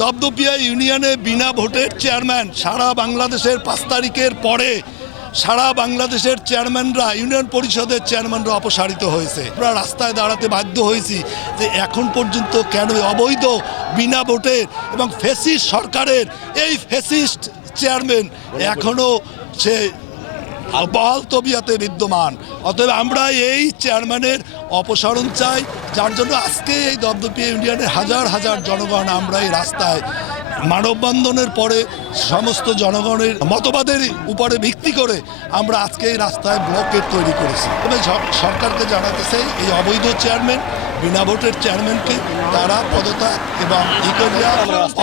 দপদপিয়া ইউনিয়নে বিনা ভোটের চেয়ারম্যান সারা বাংলাদেশের পাঁচ তারিখের পরে সারা বাংলাদেশের চেয়ারম্যানরা ইউনিয়ন পরিষদের চেয়ারম্যানরা অপসারিত হয়েছে। আমরা রাস্তায় দাঁড়াতে বাধ্য হয়েছি যে এখন পর্যন্ত কেন অবৈধ বিনা ভোটের এবং ফেসিস্ট সরকারের এই ফেসিস্ট চেয়ারম্যান এখনও সে বহাল তবিয়াতে বিদ্যমান। অতএব আমরা এই চেয়ারম্যানের অপসারণ চাই, যার জন্য আজকে এই দপদপি ইউনিয়নের হাজার হাজার জনগণ আমরা এই রাস্তায় মানববন্ধনের পরে সমস্ত জনগণের মতবাদের উপরে ভিত্তি করে আমরা আজকে এই রাস্তায় ব্লকেট তৈরি করেছি। তবে সরকারকে জানাতে চাই, এই অবৈধ চেয়ারম্যান, বিনা ভোটের চেয়ারম্যানকে তারা পদত্যাগ এবং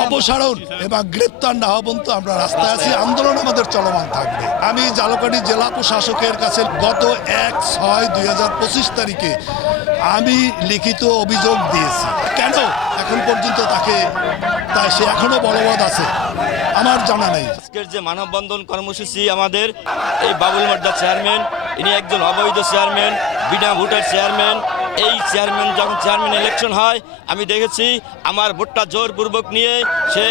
অপসারণ এবং গ্রেপ্তার না পর্যন্ত আমরা রাস্তায় আছি। আন্দোলন আমাদের চলমান থাকবে। আমি জালকাঠি জেলা প্রশাসকের কাছে গত এক ছয় দুই তারিখে আমি লিখিত অভিযোগ দিয়েছি। কেন? এখন পর্যন্ত তাকে, তাই সে এখনও বলবৎ আছে। আমার জানা নেই। আজকের যে মানববন্ধন কর্মসূচি আমাদের, এই বাবুল মর্দা চেয়ারম্যান, ইনি একজন অবৈধ চেয়ারম্যান, বিনা ভোটের চেয়ারম্যান। এই চেয়ারম্যান যখন চেয়ারম্যান ইলেকশন হয়, আমি দেখেছি আমার ভোটটা জোরপূর্বক নিয়ে সে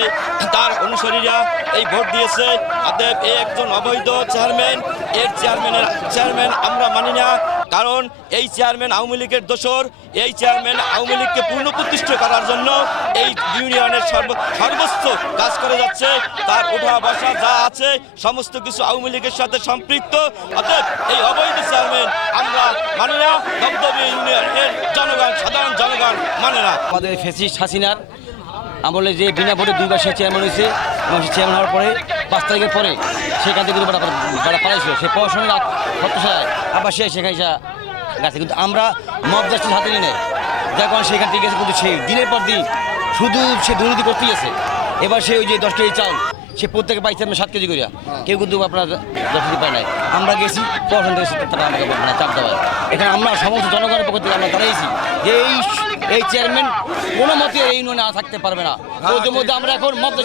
তার অনুসারীরা এই ভোট দিয়েছে। অতএব এই একজন অবৈধ চেয়ারম্যান, এর চেয়ারম্যানের, চেয়ারম্যান আমরা মানি না। কারণ এই চেয়ারম্যান আওয়ামী লীগের দোসর এই চেয়ারম্যান আওয়ামী লীগকে পূর্ণ প্রতিষ্ঠ করার জন্য এই ইউনিয়নের সর্ব সর্বোচ্চ কাজ করে যাচ্ছে। তার ওঠা বসা যা আছে, সমস্ত কিছু আওয়ামী লীগের সাথে সম্পৃক্ত। অর্থাৎ এই অবৈধ চেয়ারম্যান আমরা মানি না দমদমী ইউনিয়নের জনগণ, সাধারণ জনগণ মানে না। আমাদের ফেসিস্ট হাসিনার আমলে যে বিনা ভোটে দুইবার সে চেয়ারম্যান হয়েছে এবং সে চেয়ারম্যান হওয়ার পরে পাঁচ তারিখের পরে সেখান থেকে কিন্তু বেড়া পালাইছিল। সে পড়াশোনার রাত সত্যসায় আবার সে সেখানে গেছে। কিন্তু আমরা মব জাস্টিস হাতে নিয়ে নেয় যার কারণে সেখান থেকে গেছে কিন্তু সে দিনের পর দিন শুধু সে দুর্নীতি করতেই গেছে এবার সে ওই যে দশ কেজি চাল সে প্রত্যেকে পাইছে আমরা সাত কেজি করিয়া কেউ কিন্তু আপনার দশ কেজি পায় নাই। আমরা গেছি পড়াশোনা থেকে তারা আমাকে মানে চাপ দেওয়ায়। এখানে আমরা সমস্ত জনগণের পক্ষ থেকে আমরা দাঁড়িয়েছি যে এই এই চেয়ারম্যান কোনো মতে এই ইউনিয়নে থাকতে পারবে না। ওদের মধ্যে আমরা এখন মত